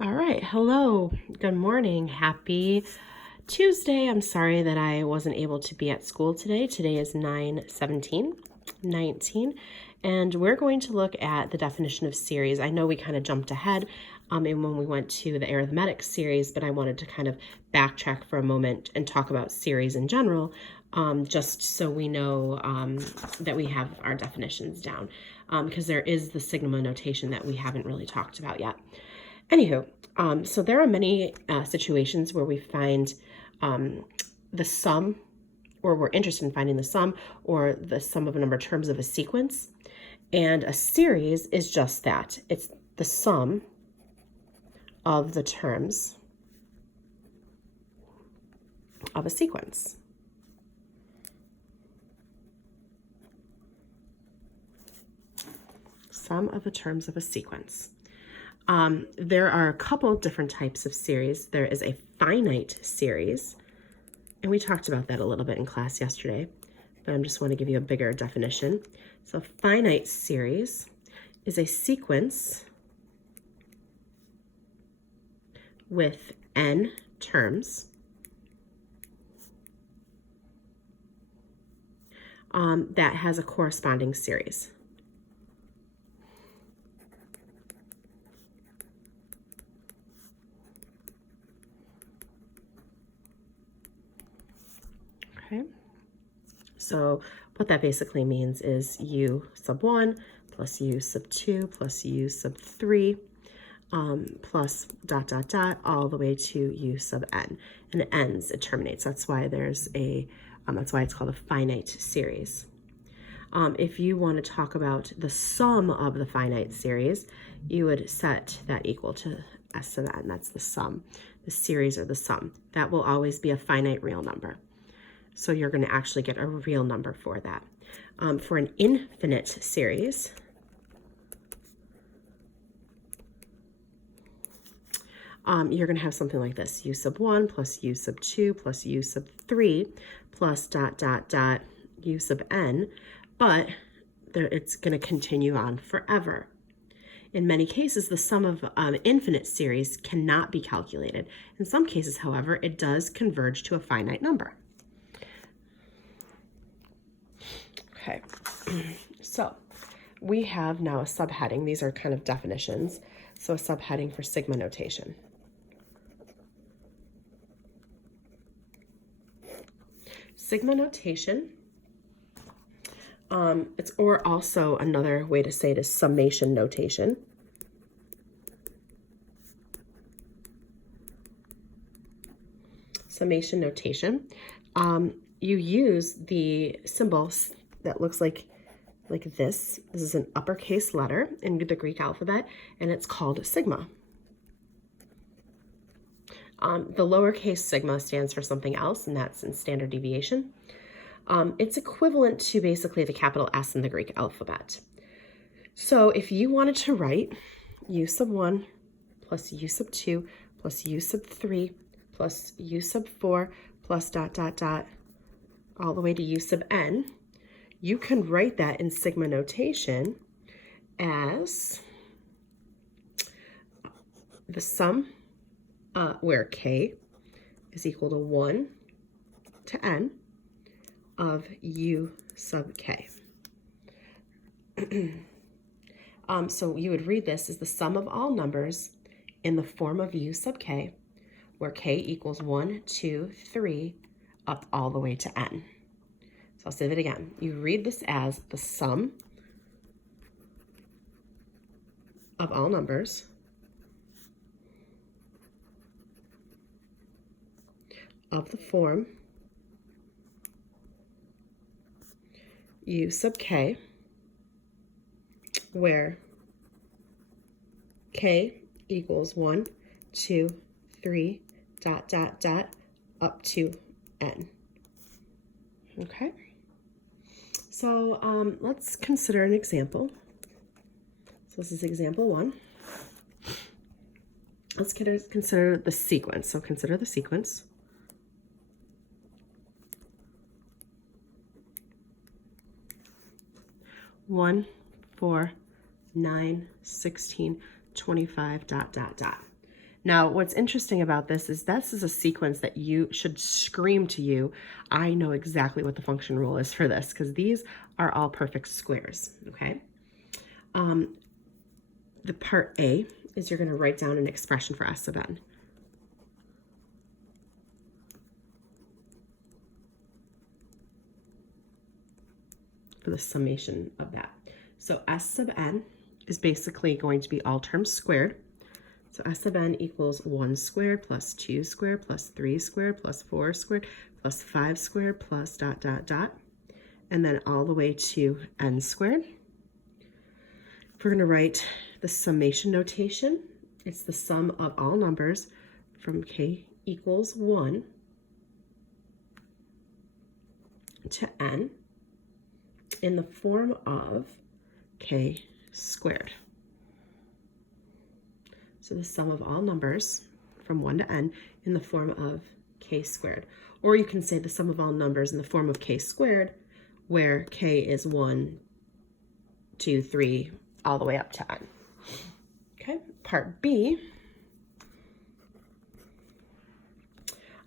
All right. Hello. Good morning. Happy Tuesday. I'm sorry that I wasn't able to be at school today. Today is 9/17/19, and we're going to look at the definition of series. I know we kind of jumped ahead and when we went to the arithmetic series, but I wanted to kind of backtrack for a moment and talk about series in general, just so we know that we have our definitions down, because there is the sigma notation that we haven't really talked about yet. Anywho, so there are many situations where we find the sum, or we're interested in finding the sum or the sum of a number of terms of a sequence. And a series is just that. It's the sum of the terms of a sequence. Sum of the terms of a sequence. There are a couple different types of series. There is a finite series, and we talked about that a little bit in class yesterday, but I just want to give you a bigger definition. So finite series is a sequence with n terms that has a corresponding series. Okay. So what that basically means is u sub 1 plus u sub 2 plus u sub 3 plus ... all the way to u sub n. And it ends, it terminates. That's why there's that's why it's called a finite series. If you want to talk about the sum of the finite series, you would set that equal to s sub n. That's the sum, the series or the sum. That will always be a finite real number. So you're going to actually get a real number for that. For an infinite series, you're going to have something like this: u sub 1 plus u sub 2 plus u sub 3 plus ... u sub n, but it's going to continue on forever. In many cases, the sum of infinite series cannot be calculated. In some cases, however, it does converge to a finite number. Okay, so we have now a subheading. These are kind of definitions. So a subheading for sigma notation. Sigma notation, or also another way to say it is summation notation. Summation notation. You use the symbol that looks like this. This is an uppercase letter in the Greek alphabet, and it's called sigma. The lowercase sigma stands for something else, and that's in standard deviation. It's equivalent to basically the capital S in the Greek alphabet. So if you wanted to write u sub 1 plus u sub 2 plus u sub 3 plus u sub 4 plus ... all the way to u sub n, you can write that in sigma notation as the sum where k is equal to 1 to n of u sub k. So you would read this as the sum of all numbers in the form of u sub k, where k equals 1, 2, 3, up all the way to n. So I'll say that again. You read this as the sum of all numbers of the form u sub k, where k equals 1, 2, 3, ... up to n. Okay, so let's consider an example. So this is example 1. Let's consider the sequence. So consider the sequence. 1, 4, 9, 16, 25, ... Now, what's interesting about this is a sequence that you should scream to you, I know exactly what the function rule is for this, because these are all perfect squares, okay? The part A is you're going to write down an expression for S sub n. For the summation of that. So S sub n is basically going to be all terms squared. So S sub n equals 1 squared plus 2 squared plus 3 squared plus 4 squared plus 5 squared plus ... and then all the way to n squared. If we're going to write the summation notation, it's the sum of all numbers from k equals 1 to n in the form of k squared. So the sum of all numbers from 1 to n in the form of k squared. Or you can say the sum of all numbers in the form of k squared, where k is 1, 2, 3, all the way up to n. Okay, part B,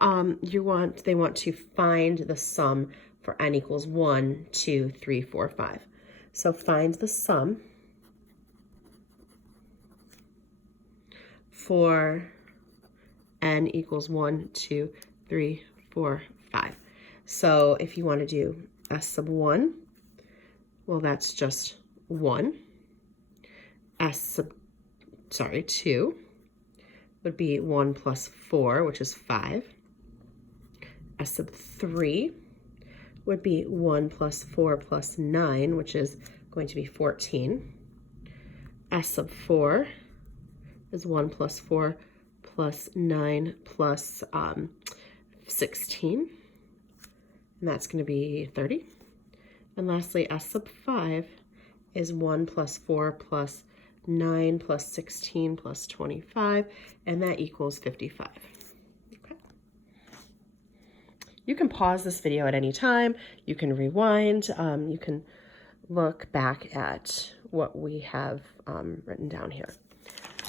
they want to find the sum for n equals 1, 2, 3, 4, 5. So find the sum for n equals 1, 2, 3, 4, 5. So if you want to do S sub 1, well, that's just 1. S sub, 2 would be 1 plus 4, which is 5. S sub 3 would be 1 plus 4 plus 9, which is going to be 14. S sub 4 is 1 plus 4 plus 9 plus 16, and that's going to be 30. And lastly, S sub 5 is 1 plus 4 plus 9 plus 16 plus 25, and that equals 55. Okay. You can pause this video at any time. You can rewind. You can look back at what we have written down here.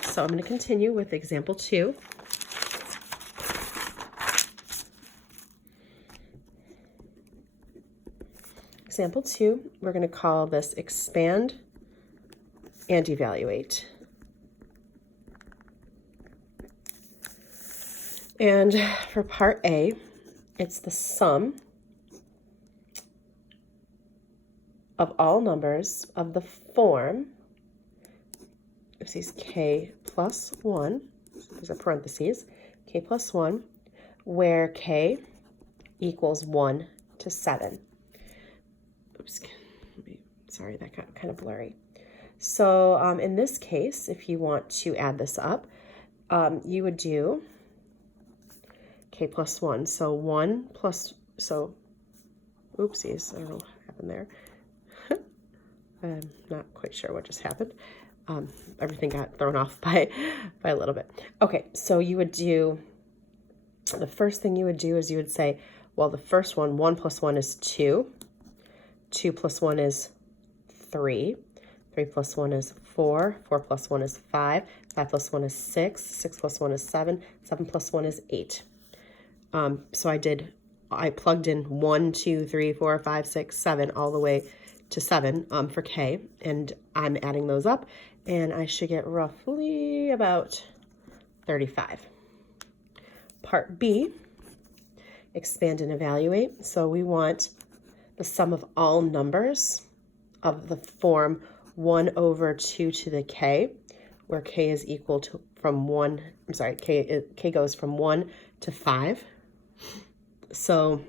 So I'm going to continue with example 2. Example 2, we're going to call this expand and evaluate. And for part A, it's the sum of all numbers of the form, this is k plus 1, there's a parentheses, k plus 1, where k equals 1 to 7. Oops, sorry, that got kind of blurry. So in this case, if you want to add this up, you would do k plus 1. So 1 plus, so, oopsies, I don't know what happened there. I'm not quite sure what just happened. Everything got thrown off by a little bit. Okay, so you would do, the first thing you would do is you would say, well, the first one, 1 plus 1 is 2. 2 plus 1 is 3. 3 plus 1 is 4. 4 plus 1 is 5. 5 plus 1 is 6. 6 plus 1 is 7. 7 plus 1 is 8. So I plugged in 1, 2, 3, 4, 5, 6, 7, all the way to 7 for k, and I'm adding those up, and I should get roughly about 35. Part B, expand and evaluate. So we want the sum of all numbers of the form 1 over 2 to the k, where k is equal to k goes from 1 to 5. So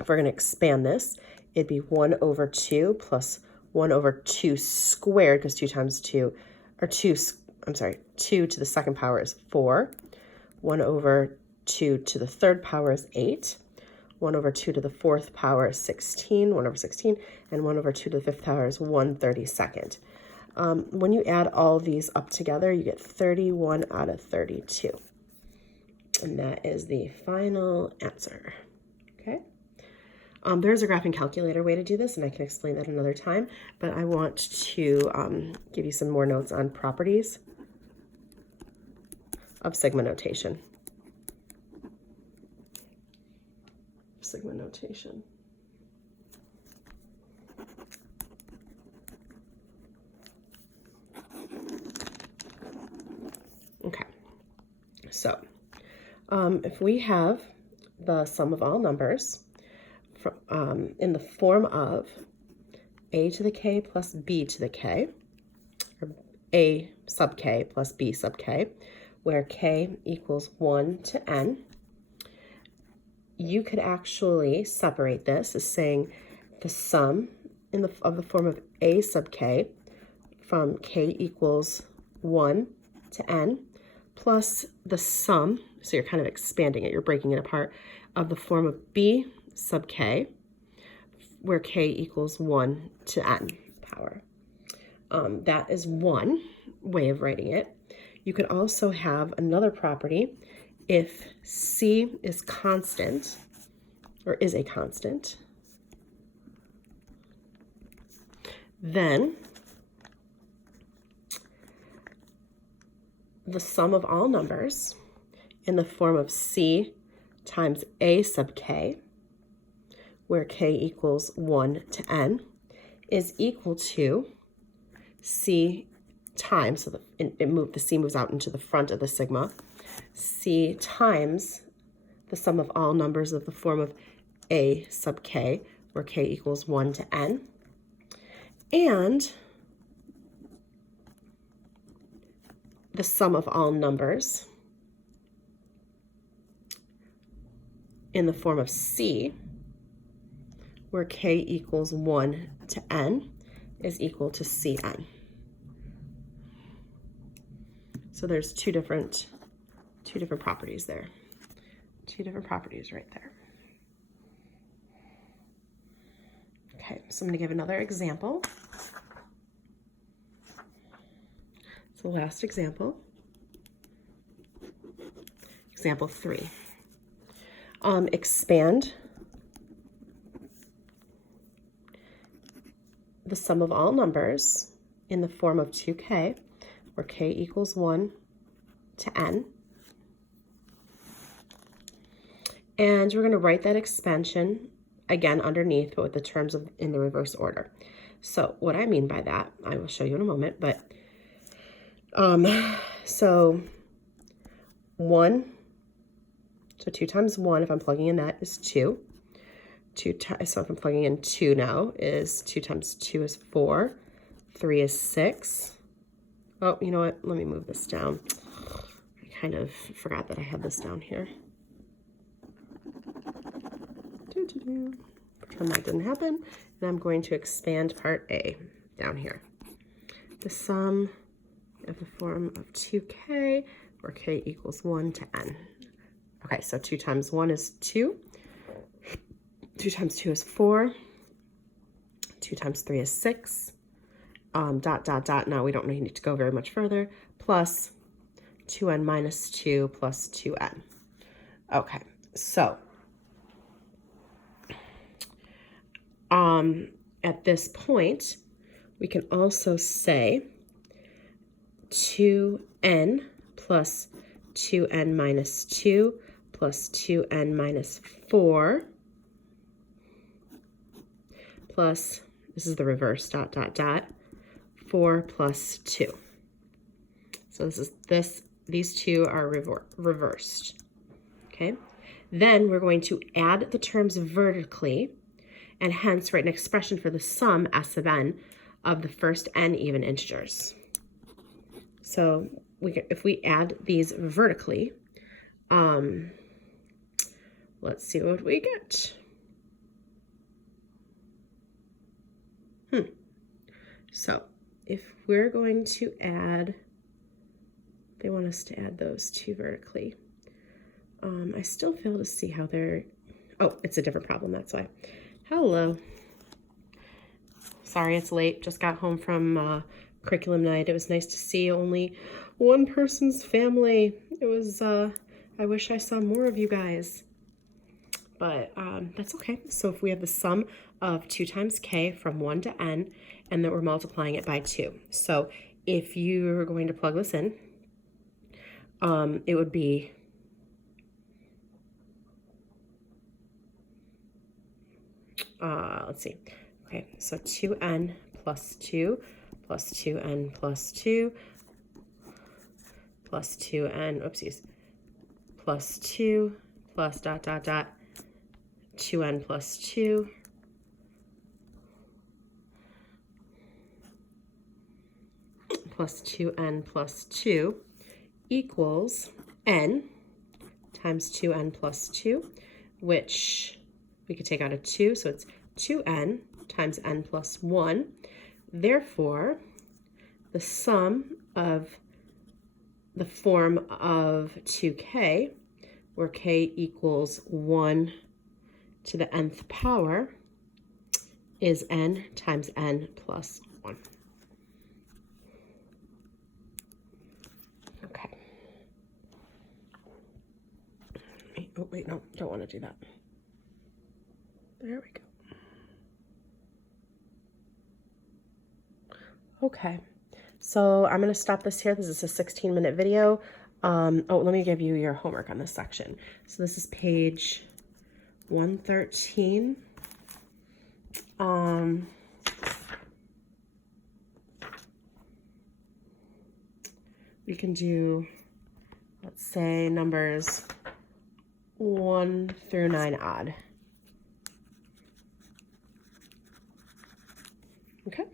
if we're going to expand this, it'd be 1 over 2 plus 1 over 2 squared, because 2 times 2, or 2 to the second power is 4. 1 over 2 to the third power is 8. 1 over 2 to the fourth power is 16, 1 over 16, and 1 over 2 to the fifth power is 1/32. When you add all these up together, you get 31 out of 32. And that is the final answer. Okay. There's a graphing calculator way to do this, and I can explain that another time, but I want to give you some more notes on properties of sigma notation. Sigma notation. Okay, so if we have the sum of all numbers in the form of a to the k plus b to the k, or a sub k plus b sub k, where k equals 1 to n, you could actually separate this as saying the sum of the form of a sub k from k equals 1 to n plus the sum, so you're kind of expanding it, you're breaking it apart, of the form of b sub k, where k equals 1 to n power. That is one way of writing it. You could also have another property. If c is constant, or is a constant, then the sum of all numbers in the form of c times a sub k, where k equals 1 to n, is equal to c times, so the c moves out into the front of the sigma, c times the sum of all numbers of the form of a sub k, where k equals 1 to n, and the sum of all numbers in the form of c, where k equals 1 to n, is equal to cn. So there's two different properties there. Two different properties right there. Okay, so I'm going to give another example. So last example. Example 3. Expand the sum of all numbers in the form of 2k, where k equals 1 to n. And we're going to write that expansion again underneath, but with the terms in the reverse order. So what I mean by that, I will show you in a moment, but so 1, so 2 times 1, if I'm plugging in that, is 2. So if I'm plugging in 2 now, is 2 times 2 is 4. 3 is 6. Oh, you know what? Let me move this down. I kind of forgot that I had this down here. Pretend that didn't happen. And I'm going to expand part A down here. The sum of the form of 2k, where k equals 1 to n. Okay, so 2 times 1 is 2. 2 times 2 is 4. 2 times 3 is 6. Dot, dot, dot. Now we don't need to go very much further. Plus 2n minus 2 plus 2n. Okay, so at this point, we can also say 2n plus 2n minus 2 plus 2n minus 4 plus, this is the reverse, dot, dot, dot, 4 plus 2. So these two are reversed, okay? Then we're going to add the terms vertically, and hence write an expression for the sum, S of n, of the first n even integers. So if we add these vertically, let's see what we get. So if we're going to add, they want us to add those two vertically. I still fail to see how they're, oh, it's a different problem, that's why. Hello. Sorry it's late, just got home from curriculum night. It was nice to see only one person's family. It was, I wish I saw more of you guys. But that's okay. So if we have the sum of 2 times k from 1 to n, and then we're multiplying it by 2. So if you're going to plug this in, it would be let's see. Okay, so 2n plus 2 plus 2n plus 2 plus 2n, oopsies, plus 2 plus dot dot dot 2n plus 2 plus 2n plus 2 equals n times 2n plus 2, which we could take out a 2, so it's 2n times n plus 1. Therefore, the sum of the form of 2k, where k equals 1 to the nth power, is n times n plus 1. Okay. Oh, wait, no, don't want to do that. There we go. Okay, so I'm going to stop this here. This is a 16-minute video. Oh, let me give you your homework on this section. So this is page 113. We can do, let's say, numbers 1 through 9 odd. Okay,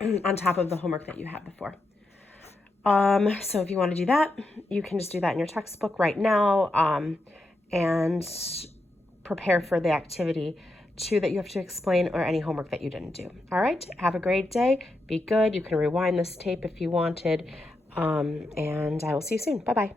on top of the homework that you had before. So if you want to do that, you can just do that in your textbook right now, and prepare for the activity 2 that you have to explain, or any homework that you didn't do. All right, have a great day. Be good. You can rewind this tape if you wanted, and I will see you soon. Bye-bye.